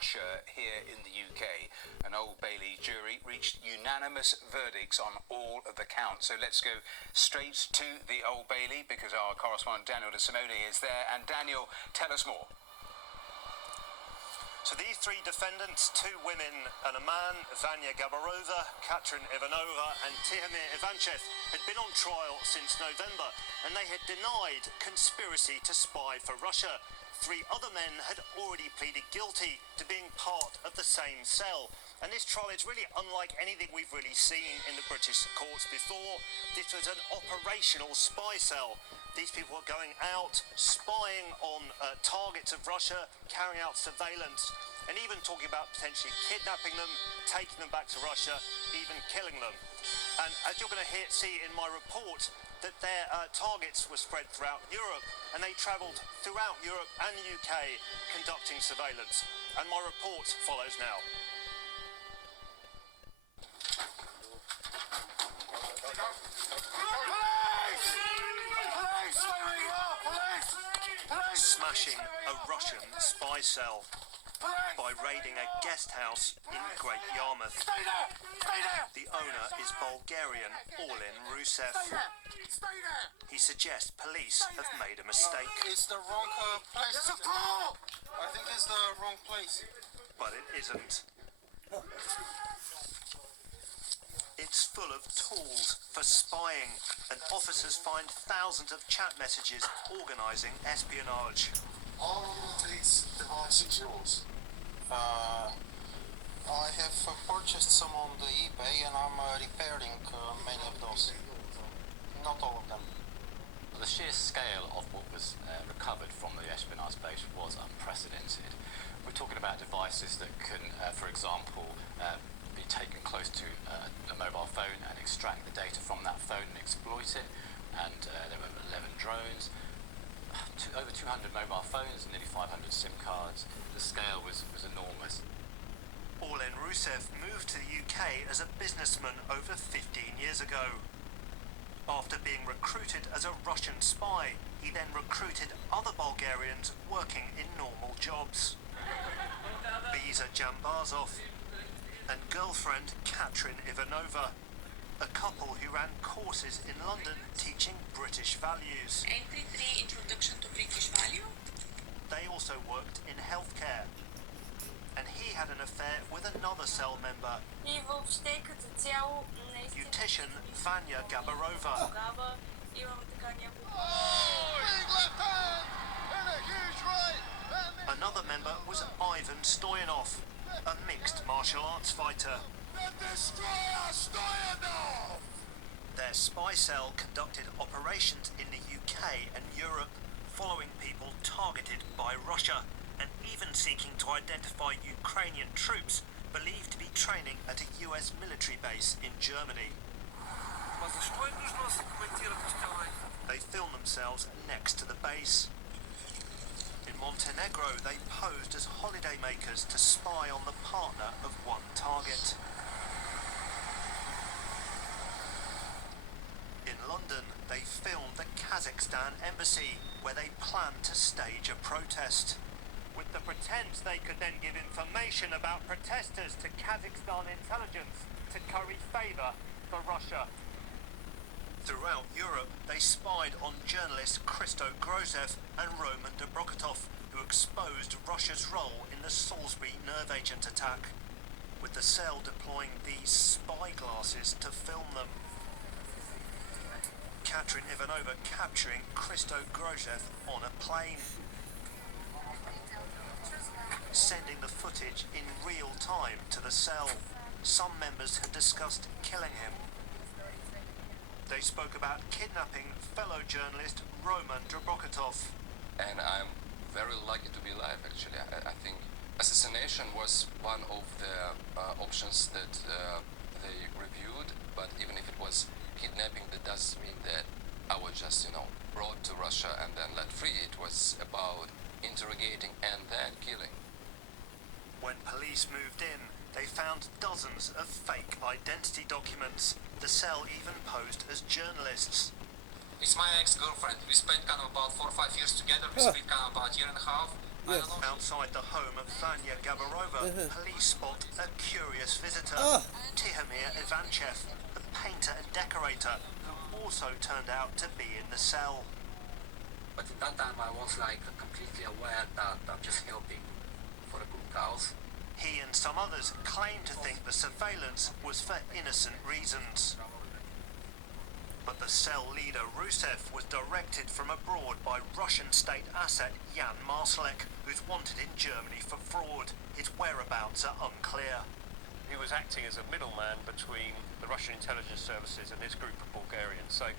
Russia here in the UK. An Old Bailey jury reached unanimous verdicts on all of the counts. So let's go straight to the Old Bailey because our correspondent Daniel de Simone is there. And Daniel, tell us more. So these three defendants, two women and a man, Vanya Gabarova, Katrin Ivanova and Tihomir Ivanchev, had been on trial since November and they had denied conspiracy to spy for Russia. Three other men had already pleaded guilty to being part of the same cell. And this trial is really unlike anything we've really seen in the British courts before. This was an operational spy cell. These people were going out, spying on targets of Russia, carrying out surveillance, and even talking about potentially kidnapping them, taking them back to Russia, even killing them. And as you're going to see in my report, that their targets were spread throughout Europe, and they travelled throughout Europe and the UK conducting surveillance. And my report follows now. Smashing a Russian spy cell by raiding a guest house in Great Yarmouth. The owner is Bulgarian Orlin Rusev. He suggests police have made a mistake. It's the wrong place. I think it's the wrong place. But it isn't. It's full of tools for spying, and officers find thousands of chat messages organising espionage. All these devices yours. I have purchased some on the eBay and I'm repairing many of those. Not all of them. The sheer scale of what was recovered from the espionage base was unprecedented. We're talking about devices that can, for example, be taken close to a mobile phone and extract the data from that phone and exploit it. And there were 11 drones, over 200 mobile phones, nearly 500 SIM cards. The scale was enormous. Orlin Rusev moved to the UK as a businessman over 15 years ago. After being recruited as a Russian spy, he then recruited other Bulgarians working in normal jobs. Biza Jambazov and girlfriend Katrin Ivanova, a couple who ran courses in London teaching British values. Entry 3, Introduction to British Value. They also worked in healthcare. And he had an affair with another cell member, beautician Vanya Gabarova. Another member was Ivan Stoyanov, a mixed martial arts fighter. Their spy cell conducted operations in the UK and Europe, following people targeted by Russia, and even seeking to identify Ukrainian troops believed to be training at a US military base in Germany. They filmed themselves next to the base. In Montenegro, they posed as holidaymakers to spy on the partner of one target. In London, they filmed the Kazakhstan embassy, where they planned to stage a protest, with the pretense they could then give information about protesters to Kazakhstan intelligence to curry favour for Russia. Throughout Europe, they spied on journalists Christo Grozev and Roman Dobrokotov, who exposed Russia's role in the Salisbury nerve agent attack, with the cell deploying these spy glasses to film them. Katrin Ivanova capturing Christo Grozev on a plane, sending the footage in real time to the cell. Some members had discussed killing him. They spoke about kidnapping fellow journalist Roman Dobrokotov. And I'm very lucky to be alive, actually. I think assassination was one of the options that they reviewed, but even if it was kidnapping, that doesn't mean that I was just, brought to Russia and then let free. It was about interrogating and then killing. When police moved in, they found dozens of fake identity documents. The cell even posed as journalists. It's my ex-girlfriend. We spent about 4 or 5 years together. We spent about a year and a half. Yes. Outside the home of Vanya Gabarova, police spot a curious visitor, Tihomir Ivanchev, the painter and decorator, who also turned out to be in the cell. But at that time I was like completely aware that I'm just helping for a good cause. He and some others claim to think the surveillance was for innocent reasons. But the cell leader Rusev was directed from abroad by Russian state asset Jan Marsalek, who's wanted in Germany for fraud. His whereabouts are unclear. He was acting as a middleman between the Russian intelligence services and his group of Bulgarians. So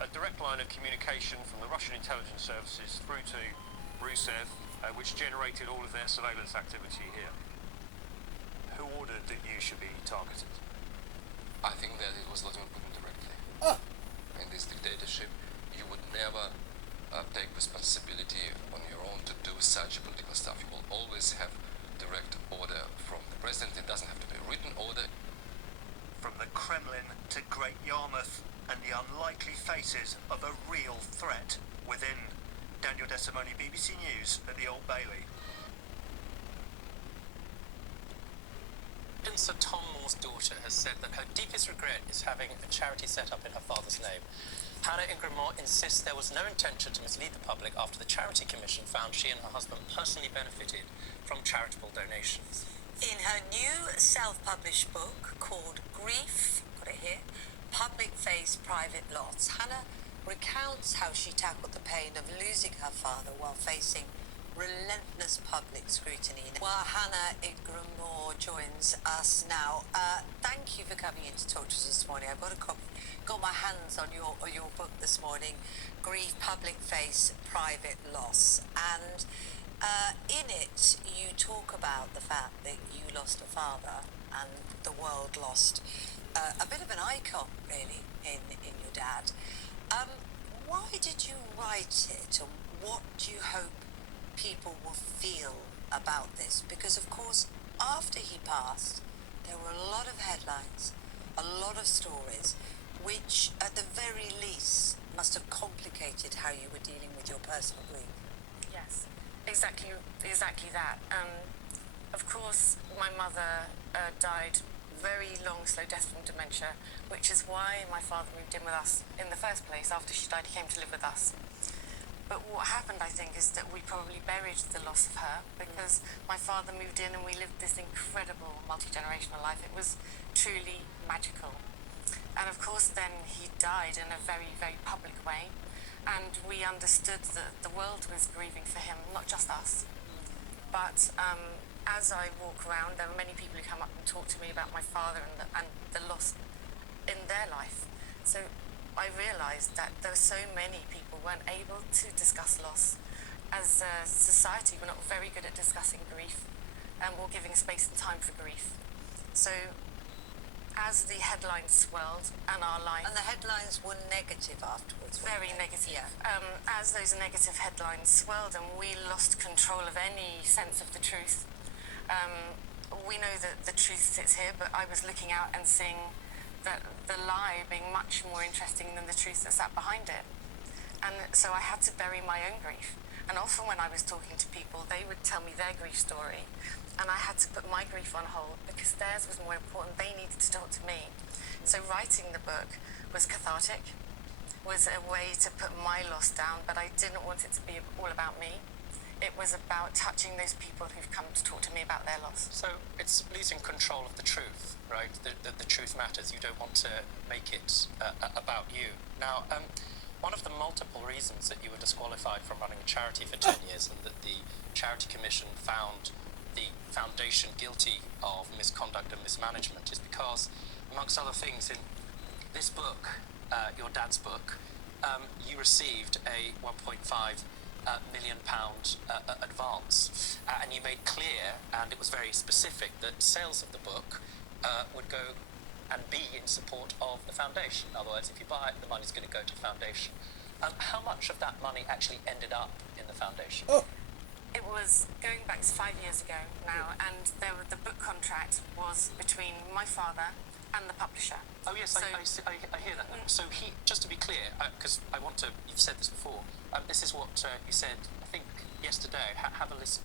a direct line of communication from the Russian intelligence services through to Rusev, which generated all of their surveillance activity here. Who ordered that you should be targeted? I think that it was Vladimir Putin directly. In this dictatorship, you would never take responsibility on your own to do such political stuff. You will always have direct order from the president. It doesn't have to be a written order. From the Kremlin to Great Yarmouth, and the unlikely faces of a real threat within. Daniel Desimoni, BBC News at the Old Bailey. Sir Tom Moore's daughter has said that her deepest regret is having a charity set up in her father's name. Hannah Ingram Moore insists there was no intention to mislead the public after the Charity Commission found she and her husband personally benefited from charitable donations. In her new self-published book called Grief, got it here, Public Face, Private Loss, Hannah recounts how she tackled the pain of losing her father while facing relentless public scrutiny. Well, Hannah Ingram Moore joins us now. Thank you for coming in to talk to us this morning. I've got a copy, got my hands on your book this morning, Grief, Public Face, Private Loss, and in it you talk about the fact that you lost a father and the world lost a bit of an icon, really, in your dad. Why did you write it, and what do you hope people will feel about this? Because, of course, after he passed, there were a lot of headlines, a lot of stories, which, at the very least, must have complicated how you were dealing with your personal grief. Yes, exactly that. Of course, my mother died very long, slow death from dementia, which is why my father moved in with us in the first place. After she died, he came to live with us. But what happened, I think, is that we probably buried the loss of her, because my father moved in and we lived this incredible multi-generational life. It was truly magical. And of course, then he died in a very, very public way. And we understood that the world was grieving for him, not just us. But as I walk around, there are many people who come up and talk to me about my father and the loss in their life. So I realised that there were so many people who weren't able to discuss loss. As a society, we're not very good at discussing grief or giving space and time for grief. So as the headlines swelled and our life... And the headlines were negative afterwards. Very negative. Yeah. As those negative headlines swelled and we lost control of any sense of the truth, we know that the truth sits here, but I was looking out and seeing that the lie being much more interesting than the truth that sat behind it. And so I had to bury my own grief. And often when I was talking to people, they would tell me their grief story, and I had to put my grief on hold because theirs was more important. They needed to talk to me. So writing the book was cathartic, was a way to put my loss down, but I didn't want it to be all about me. It was about touching those people who've come to talk to me about their loss. So it's losing control of the truth, right? The truth matters. You don't want to make it about you. Now, one of the multiple reasons that you were disqualified from running a charity for 10 years and that the Charity Commission found the foundation guilty of misconduct and mismanagement is because, amongst other things, in this book, your dad's book, you received a £1.5 million advance, and you made clear, and it was very specific, that sales of the book would go and be in support of the foundation. In other words, if you buy it, the money's going to go to the foundation. How much of that money actually ended up in the foundation? It was going back to 5 years ago now, and the book contract was between my father and the publisher. Oh yes, so, I hear that. So he, just to be clear, because you've said this before, this is what you said, I think yesterday. Have a listen.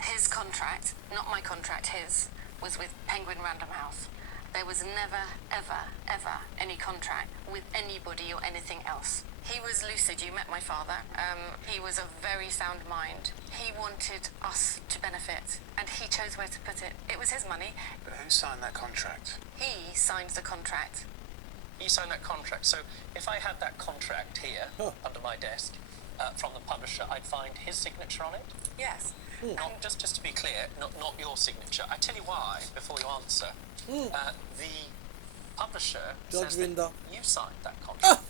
His contract, not my contract, his, was with Penguin Random House. There was never, ever, ever any contract with anybody or anything else. He was lucid. You met my father. He was of very sound mind. He wanted us to benefit, and he chose where to put it. It was his money. But who signed that contract? He signed the contract. He signed that contract. So if I had that contract here under my desk from the publisher, I'd find his signature on it. Yes. Not just to be clear, not your signature. I tell you why before you answer. The publisher says that you signed that contract.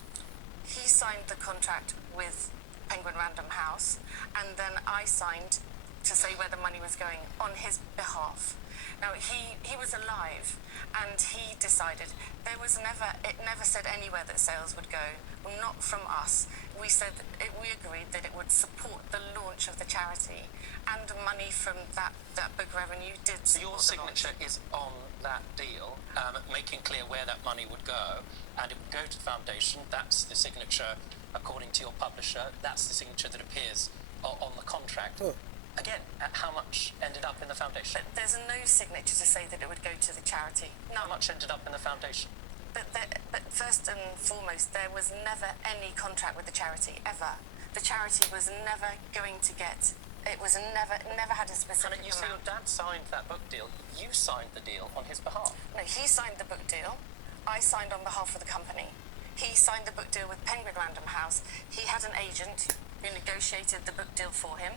He signed the contract with Penguin Random House, and then I signed to say where the money was going on his behalf. Now, he was alive, and he decided it never said anywhere that sales would go, well, not from us. We agreed that it would support the launch of the charity, and money from that book revenue did So your signature is on that deal, making clear where that money would go, and it would go to the foundation. That's the signature, according to your publisher. That's the signature that appears on the contract. Again, how much ended up in the foundation? There's no signature to say that it would go to the charity. No. How much ended up in the foundation? But first and foremost, there was never any contract with the charity, ever. The charity was never going to get... It never had a specific You say your dad signed that book deal. You signed the deal on his behalf. No, he signed the book deal. I signed on behalf of the company. He signed the book deal with Penguin Random House. He had an agent who negotiated the book deal for him.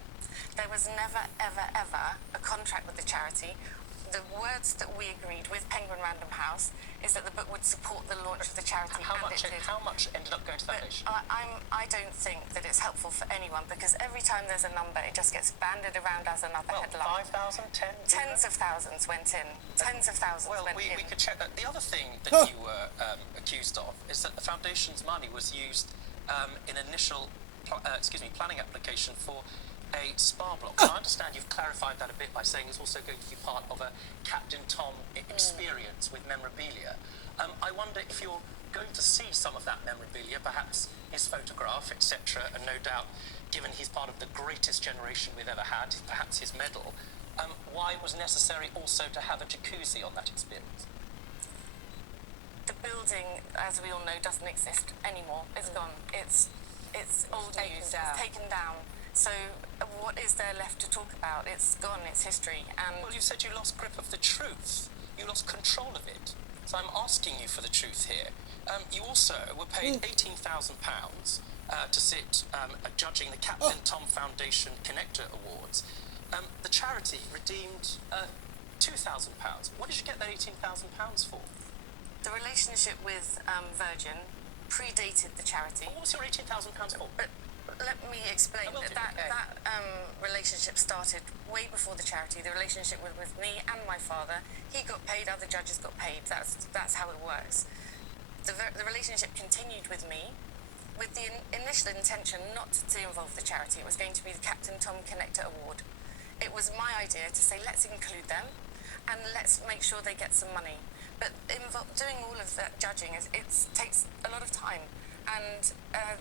There was never, ever, ever a contract with the charity. The words that we agreed with Penguin Random House is that the book would support the launch of the charity. How much ended up going to the foundation? I don't think that it's helpful for anyone, because every time there's a number, it just gets banded around as another headline. 5,000, 10? Tens of thousands went in. Tens of thousands went in. We could check that. The other thing that you were accused of is that the foundation's money was used in initial planning application for a spa block. I understand you've clarified that a bit by saying it's also going to be part of a Captain Tom experience with memorabilia. I wonder if you're going to see some of that memorabilia, perhaps his photograph, etc., and no doubt, given he's part of the greatest generation we've ever had, perhaps his medal, why it was necessary also to have a jacuzzi on that experience? The building, as we all know, doesn't exist anymore. It's gone. It's old news. It's taken down. So what is there left to talk about? It's gone, it's history. And well, you said you lost grip of the truth. You lost control of it. So I'm asking you for the truth here. You also were paid £18,000 to sit judging the Captain Tom Foundation Connector Awards. The charity redeemed £2,000. What did you get that £18,000 for? The relationship with Virgin predated the charity. What was your £18,000 for? Let me explain. That relationship started way before the charity. The relationship was with me and my father. He got paid, other judges got paid. That's how it works. The relationship continued with me, with the initial intention not to involve the charity. It was going to be the Captain Tom Connector Award. It was my idea to say, let's include them, and let's make sure they get some money. But doing all of that judging, it takes a lot of time. And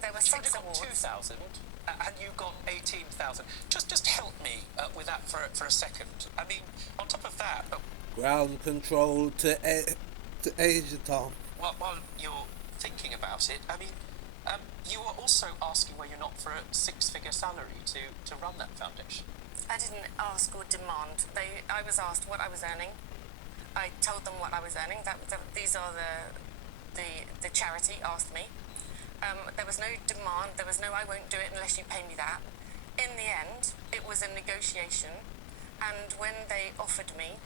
there were 6 awards. 2,000, and you got 18,000. Just help me with that for a second. I mean, on top of that, ground control to Asia, Tom. While you're thinking about it, I mean, you were also asking were you not for a 6-figure salary to run that foundation. I didn't ask or demand. I was asked what I was earning. I told them what I was earning. These are the charity asked me. There was no demand, there was no I won't do it unless you pay me that. In the end, it was a negotiation, and when they offered me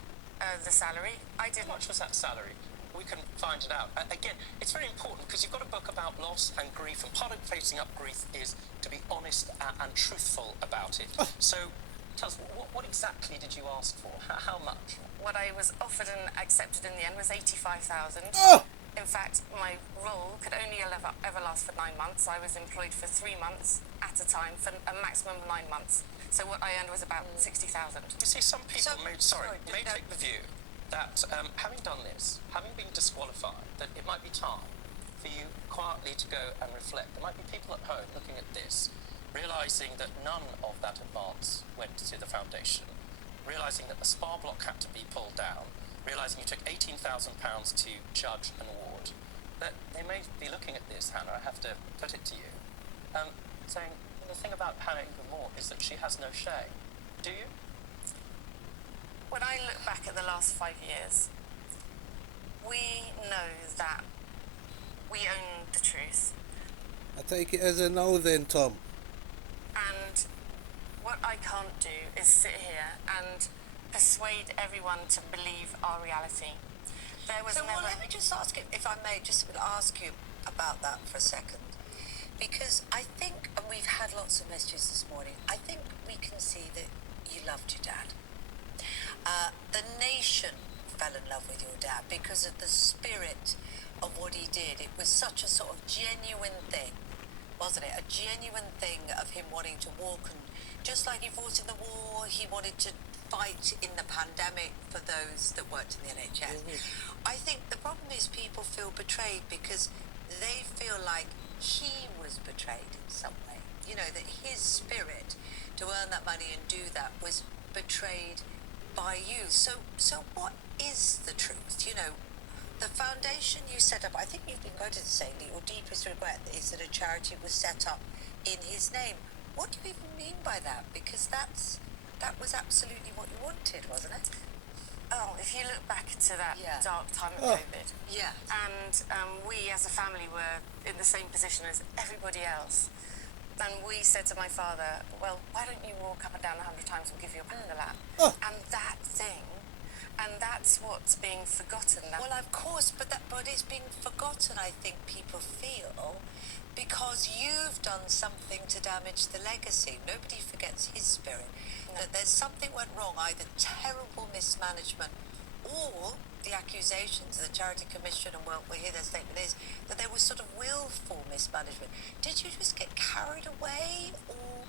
the salary, I didn't... How much was that salary? We can find it out. Again, it's very important because you've got a book about loss and grief, and part of facing up grief is to be honest and truthful about it. So, tell us, what exactly did you ask for? How much? What I was offered and accepted in the end was 85,000. In fact, my role could only ever last for 9 months. I was employed for 3 months at a time, for a maximum of 9 months. So what I earned was about 60,000. You see, some people may take the view that having done this, having been disqualified, that it might be time for you quietly to go and reflect. There might be people at home looking at this realising that none of that advance went to the foundation, realising that the Spa block had to be pulled down, realising you took £18,000 to judge an award, that they may be looking at this, Hannah, I have to put it to you, saying the thing about Hannah even more is that she has no shame. Do you? When I look back at the last 5 years, we know that we own the truth. I take it as a no then, Tom. And what I can't do is sit here and persuade everyone to believe our reality. There was So never... well, let me just ask you, if I may, just ask you about that for a second. Because I think, and we've had lots of messages this morning, I think we can see that you loved your dad. The nation fell in love with your dad because of the spirit of what he did. It was such a sort of genuine thing, wasn't it? A genuine thing of him wanting to walk, and just like he fought in the war, he wanted to fight in the pandemic for those that worked in the NHS. I think the problem is people feel betrayed because they feel like he was betrayed in some way. You know, that his spirit to earn that money and do that was betrayed by you. So what is the truth? You know, the foundation you set up, I think you've been quoted as saying that your deepest regret is that a charity was set up in his name. What do you even mean by that? Because that was absolutely what you wanted, wasn't it? Oh, if you look back to that dark time of COVID, and we as a family were in the same position as everybody else, and we said to my father, well, why don't you walk up and down 100 times and give you a pat on the lap? And that thing, and that's what's being forgotten. Well, of course, but it's being forgotten, I think people feel, because you've done something to damage the legacy. Nobody forgets his spirit. That there's something went wrong, either terrible mismanagement or the accusations of the Charity Commission, and we'll hear their statement is, that there was sort of willful mismanagement. Did you just get carried away, or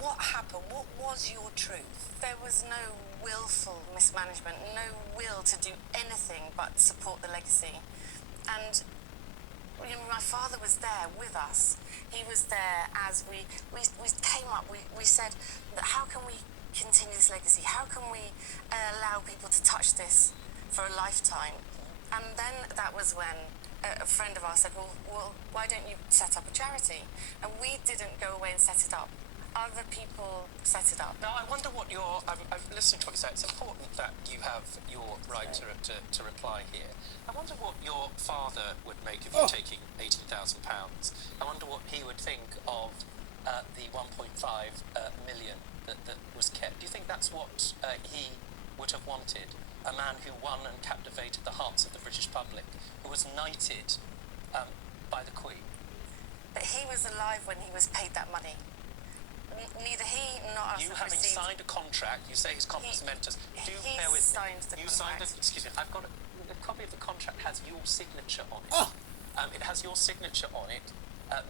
what happened? What was your truth? There was no willful mismanagement, no will to do anything but support the legacy. And you know, my father was there with us. He was there as we came up. We said, how can we continue this legacy? How can we allow people to touch this for a lifetime? And then that was when a friend of ours said, well, why don't you set up a charity? And we didn't go away and set it up. Other people set it up. Now, I wonder what I'm listening to what you say. It's important that you have your right to reply here. I wonder what your father would make of you taking £18,000. I wonder what he would think of the 1.5 million that was kept. Do you think that's what he would have wanted? A man who won and captivated the hearts of the British public, who was knighted by the Queen. But he was alive when he was paid that money. Neither he nor us. You having signed a contract, you say his compass mentors. Do bear with me. You signed it. Excuse me. I've got a copy of the contract. Has your signature on it. It has your signature on it,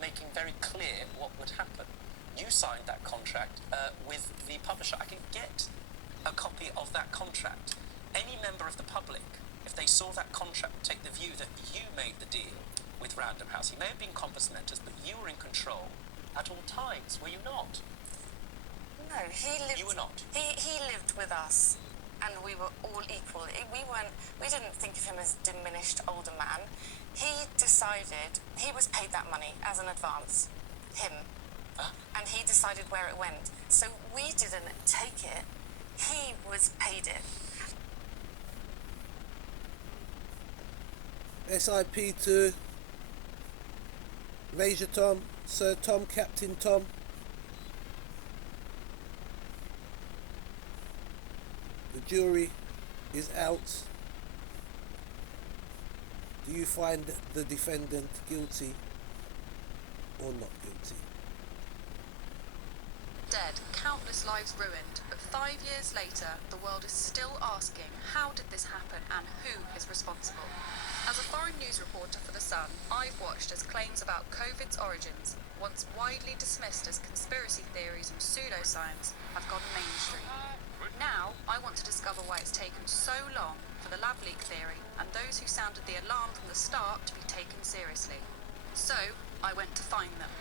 making very clear what would happen. You signed that contract with the publisher. I can get a copy of that contract. Any member of the public, if they saw that contract, would take the view that you made the deal with Random House. He may have been compass mentors, but you were in control at all times, were you not? No, he lived. You were not. He lived with us, and we were all equal. We didn't think of him as diminished older man. He decided he was paid that money as an advance, and he decided where it went. So we didn't take it. He was paid it. SIP to Major Tom, Sir Tom, Captain Tom. The jury is out. Do you find the defendant guilty or not guilty? Dead, countless lives ruined, but 5 years later, the world is still asking how did this happen and who is responsible. As a foreign news reporter for The Sun, I've watched as claims about COVID's origins, once widely dismissed as conspiracy theories and pseudoscience, have gone mainstream. Now, I want to discover why it's taken so long for the lab leak theory and those who sounded the alarm from the start to be taken seriously. So, I went to find them.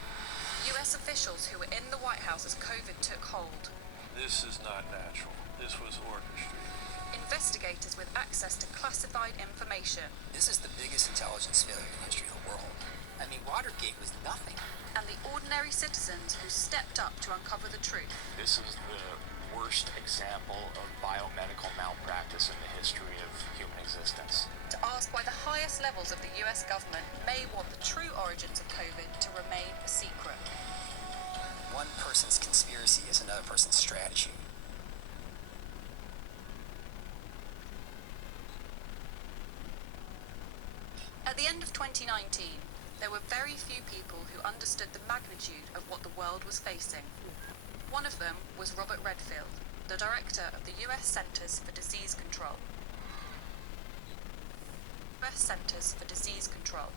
US officials who were in the White House as COVID took hold. This is not natural. This was orchestrated. Investigators with access to classified information. This is the biggest intelligence failure in the history of the world. I mean, Watergate was nothing. And the ordinary citizens who stepped up to uncover the truth. This is the worst example of biomedical malpractice in the history of human existence. To ask why the highest levels of the US government may want the true origins of COVID to remain a secret. One person's conspiracy is another person's strategy. At the end of 2019, there were very few people who understood the magnitude of what the world was facing. One of them was Robert Redfield, the director of the US Centers for Disease Control. US Centers for Disease Control.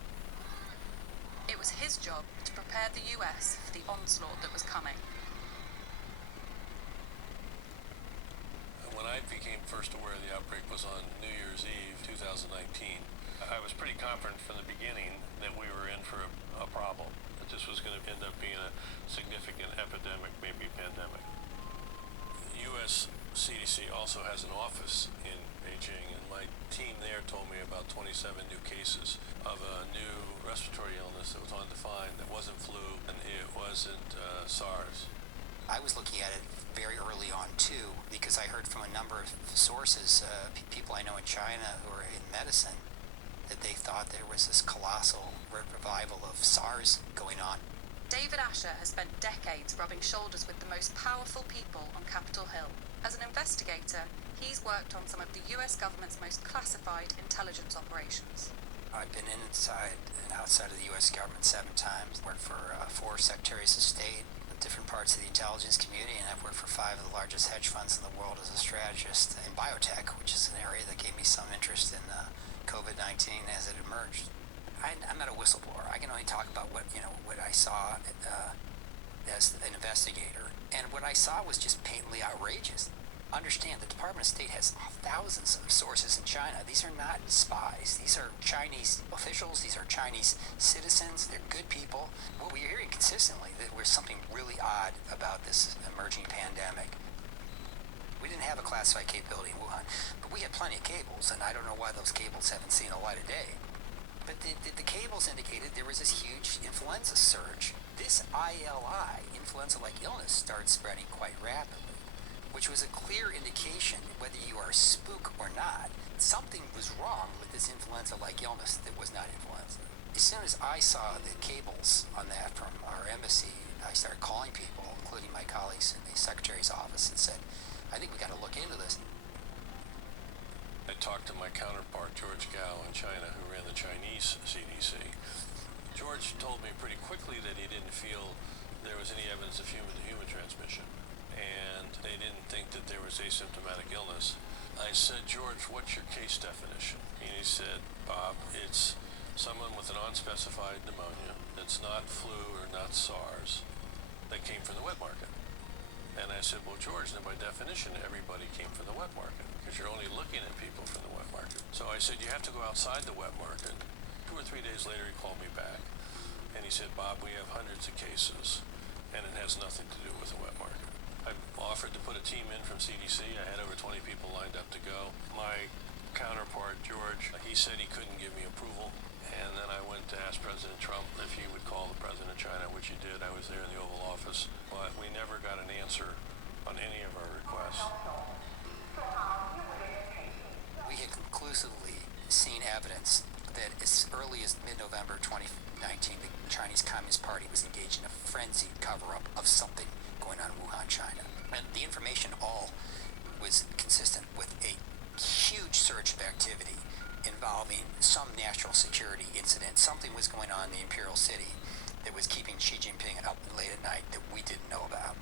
It was his job to prepare the US for the onslaught that was coming. When I became first aware of the outbreak was on New Year's Eve 2019. I was pretty confident from the beginning that we were in for a problem, that this was going to end up being a significant epidemic, maybe pandemic. U.S. CDC also has an office in Beijing, and my team there told me about 27 new cases of a new respiratory illness that was undefined, that wasn't flu, and it wasn't SARS. I was looking at it very early on too, because I heard from a number of sources, people I know in China who are in medicine, that they thought there was this colossal revival of SARS going on. David Asher has spent decades rubbing shoulders with the most powerful people on Capitol Hill. As an investigator, he's worked on some of the US government's most classified intelligence operations. I've been inside and outside of the US government 7 times, worked for 4 secretaries of state, different parts of the intelligence community, and I've worked for 5 of the largest hedge funds in the world as a strategist in biotech, which is an area that gave me some interest in COVID-19 as it emerged. I'm not a whistleblower. I can only talk about what I saw as an investigator, and what I saw was just patently outrageous. Understand, the Department of State has thousands of sources in China. These are not spies. These are Chinese officials. These are Chinese citizens. They're good people. What we're hearing consistently, that there's something really odd about this emerging pandemic. We didn't have a classified capability in Wuhan, but we had plenty of cables, and I don't know why those cables haven't seen the light of day. But the cables indicated there was this huge influenza surge. This ILI, influenza-like illness, started spreading quite rapidly, which was a clear indication, whether you are a spook or not, something was wrong with this influenza-like illness that was not influenza. As soon as I saw the cables on that from our embassy, I started calling people, including my colleagues in the Secretary's office, and said, I think we got to look into this. I talked to my counterpart, George Gao, in China, who ran the Chinese CDC. George told me pretty quickly that he didn't feel there was any evidence of human-to-human transmission, and they didn't think that there was asymptomatic illness. I said, George, what's your case definition? And he said, Bob, it's someone with an unspecified pneumonia that's not flu or not SARS that came from the wet market. And I said, well, George, then by definition, everybody came from the wet market, because you're only looking at people from the wet market. So I said, you have to go outside the wet market. 2 or 3 days later, he called me back, and he said, Bob, we have hundreds of cases, and it has nothing to do with the wet market. I offered to put a team in from CDC. I had over 20 people lined up to go. My counterpart, George, he said he couldn't give me approval, and then I went to ask President Trump if he would call the President of China, which he did. I was there in the Oval Office, but we never got an answer on any of our requests. We had conclusively seen evidence that as early as mid-November 2019, the Chinese Communist Party was engaged in a frenzied cover-up of something going on in Wuhan, China. And the information all was consistent with a huge surge of activity involving some national security incident. Something was going on in the Imperial City that was keeping Xi Jinping up late at night that we didn't know about.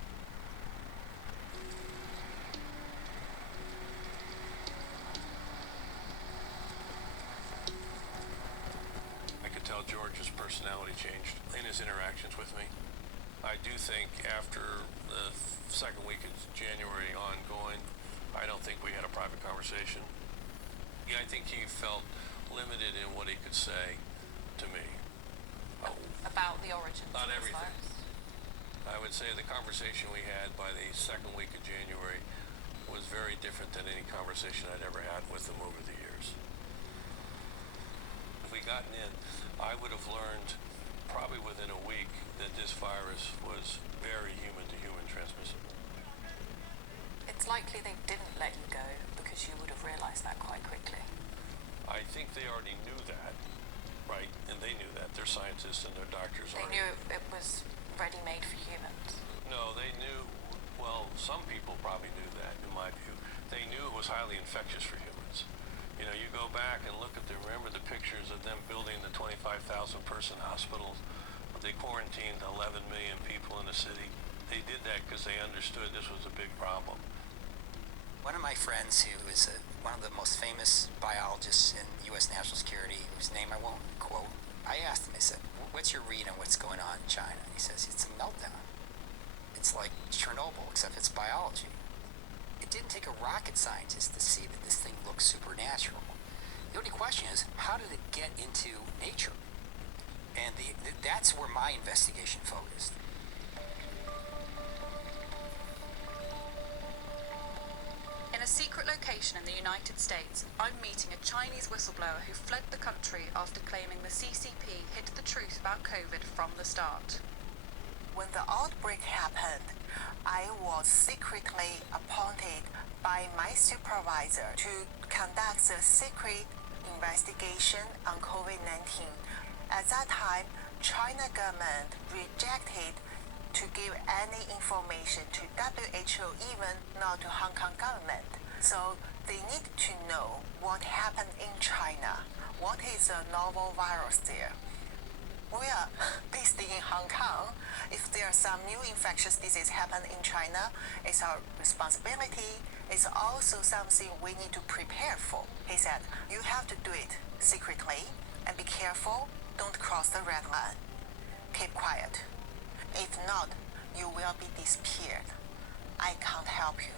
I could tell George's personality changed in his interactions with me. I do think after the second week of January ongoing, I don't think we had a private conversation. I think he felt limited in what he could say to me. About the origins Not of this everything. virus? I would say the conversation we had by the second week of January was very different than any conversation I'd ever had with them over the years. If we gotten in, I would have learned probably within a week that this virus was very human-to-human transmissible. It's likely they didn't let you go because you would have realised that quite quickly. I think they already knew that, right? And they knew that. They're scientists and they're doctors. They knew it was ready-made for humans. No, they knew, well, some people probably knew that, in my view. They knew it was highly infectious for humans. You know, you go back and look at remember the pictures of them building the 25,000 person hospitals. They quarantined 11 million people in the city. They did that because they understood this was a big problem. One of my friends who is one of the most famous biologists in U.S. national security, whose name I won't quote, I asked him, I said, what's your read on what's going on in China? And he says, it's a meltdown. It's like Chernobyl, except it's biology. It didn't take a rocket scientist to see that this thing looks supernatural. The only question is, how did it get into nature? And that's where my investigation focused. In a secret location in the United States, I'm meeting a Chinese whistleblower who fled the country after claiming the CCP hid the truth about COVID from the start. When the outbreak happened, I was secretly appointed by my supervisor to conduct a secret investigation on COVID-19. At that time, China government rejected to give any information to WHO, even not to Hong Kong government. So they need to know what happened in China. What is a novel virus there? We are based in Hong Kong. If there are some new infectious disease happen in China, it's our responsibility. It's also something we need to prepare for. He said, you have to do it secretly and be careful. Don't cross the red line. Keep quiet. If not, you will be disappeared. I can't help you.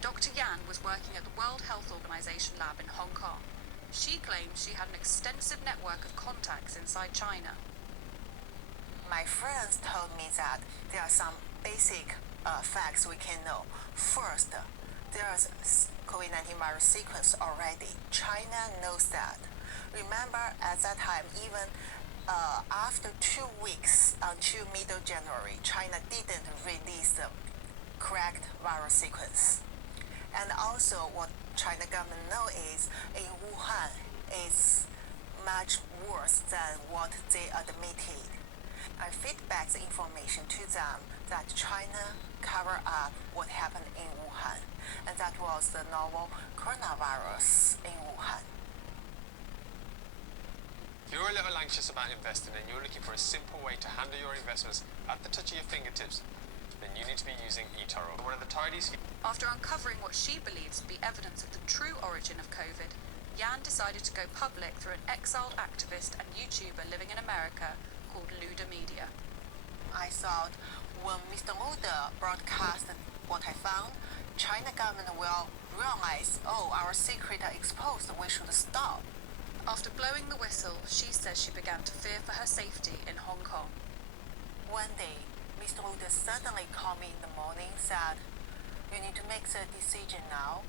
Dr. Yan was working at the World Health Organization lab in Hong Kong. She claimed she had an extensive network of contacts inside China. My friends told me that there are some basic facts we can know. First, there is COVID-19 virus sequence already. China knows that. Remember, at that time, even after 2 weeks, until middle January, China didn't release the correct virus sequence. And also, what China government know is in Wuhan is much worse than what they admitted. I feedback the information to them that China cover up what happened in Wuhan, and that was the novel coronavirus in Wuhan. If you're a little anxious about investing and you're looking for a simple way to handle your investments at the touch of your fingertips, then you need to be using eToro, one of the tidiest. After uncovering what she believes to be evidence of the true origin of COVID, Yan decided to go public through an exiled activist and YouTuber living in America called Luda Media. I thought when Mr. Luda broadcasted what I found, China government will realize, oh, our secret are exposed, we should stop. After blowing the whistle, she says she began to fear for her safety in Hong Kong. One day, Mr. Luda suddenly called me in the morning, said, you need to make the decision now,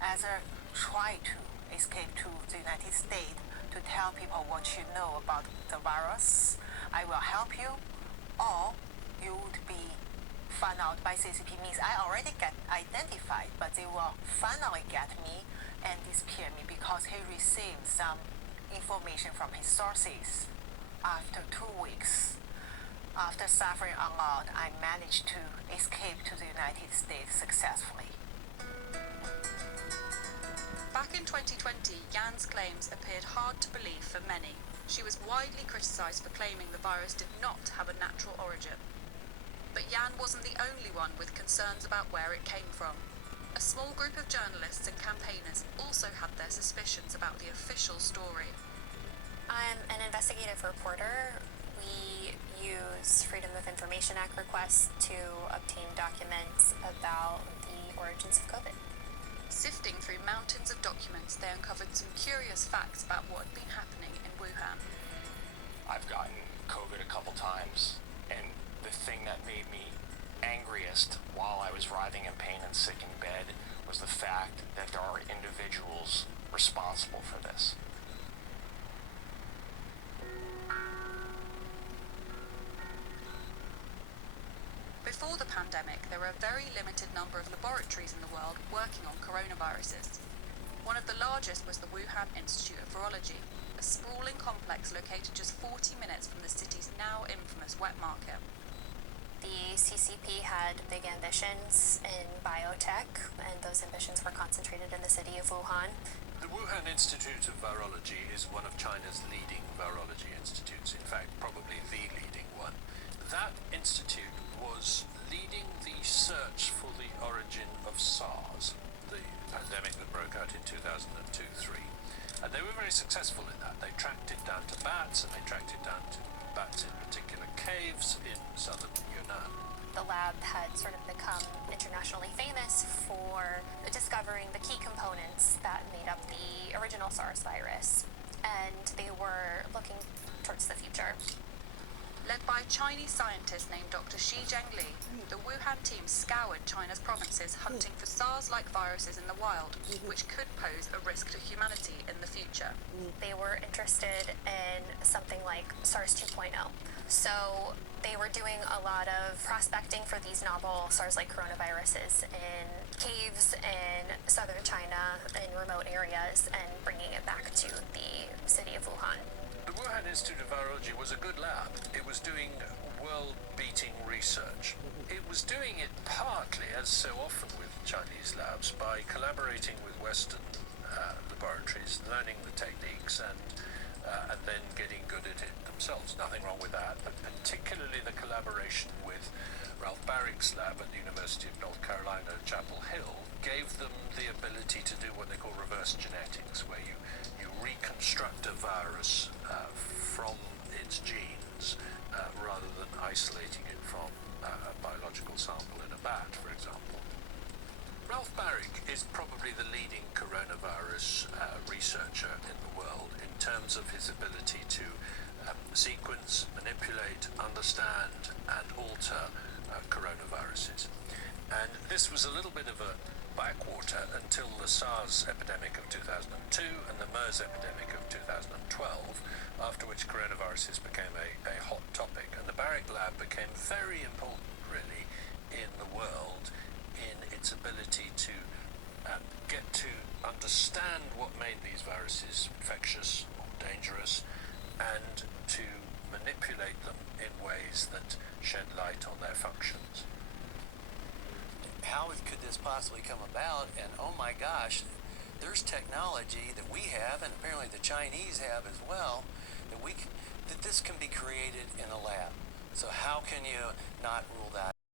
either try to escape to the United States to tell people what you know about the virus, I will help you, or you would be found out by CCP, means I already get identified, but they will finally get me and disappear me because he received some information from his sources. After 2 weeks, after suffering a lot, I managed to escape to the United States successfully. Back in 2020, Yan's claims appeared hard to believe for many. She was widely criticised for claiming the virus did not have a natural origin. But Yan wasn't the only one with concerns about where it came from. A small group of journalists and campaigners also had their suspicions about the official story. I'm an investigative reporter. We use Freedom of Information Act requests to obtain documents about the origins of COVID. Sifting through mountains of documents, they uncovered some curious facts about what had been happening in Wuhan. I've gotten COVID a couple times, and the thing that made me angriest while I was writhing in pain and sick in bed was the fact that there are individuals responsible for this. Before the pandemic, there were a very limited number of laboratories in the world working on coronaviruses. One of the largest was the Wuhan Institute of Virology, a sprawling complex located just 40 minutes from the city's now infamous wet market. The CCP had big ambitions in biotech, and those ambitions were concentrated in the city of Wuhan. The Wuhan Institute of Virology is one of China's leading virology institutes, in fact, probably the leading one. That institute was leading the search for the origin of SARS, the pandemic that broke out in 2002-03. And they were very successful in that. They tracked it down to bats, and they tracked it down to bats in particular caves in southern Yunnan. The lab had sort of become internationally famous for discovering the key components that made up the original SARS virus, and they were looking towards the future. Led by a Chinese scientist named Dr. Shi Zhengli, the Wuhan team scoured China's provinces hunting for SARS-like viruses in the wild, which could pose a risk to humanity in the future. They were interested in something like SARS 2.0. So they were doing a lot of prospecting for these novel SARS-like coronaviruses in caves in southern China, in remote areas, and bringing it back to the city of Wuhan. The Wuhan Institute of Virology was a good lab. It was doing world-beating research. It was doing it partly, as so often with Chinese labs, by collaborating with Western laboratories, learning the techniques, and then getting good at it themselves. Nothing wrong with that, but particularly the collaboration with Ralph Barrick's lab at the University of North Carolina at Chapel Hill gave them the ability to do what they call reverse genetics, where you reconstruct a virus from its genes rather than isolating it from a biological sample in a bat, for example. Ralph Barrick is probably the leading coronavirus researcher in the world in terms of his ability to sequence, manipulate, understand, and alter coronaviruses. And this was a little bit of a backwater until the SARS epidemic of 2002 and the MERS epidemic of 2012, after which coronaviruses became a hot topic. And the Barrick lab became very important, really, in the world in its ability to get to understand what made these viruses infectious or dangerous, and to manipulate them in ways that shed light on their functions. How could this possibly come about? And oh my gosh, there's technology that we have, and apparently the Chinese have as well, that this can be created in a lab. So how can you not rule that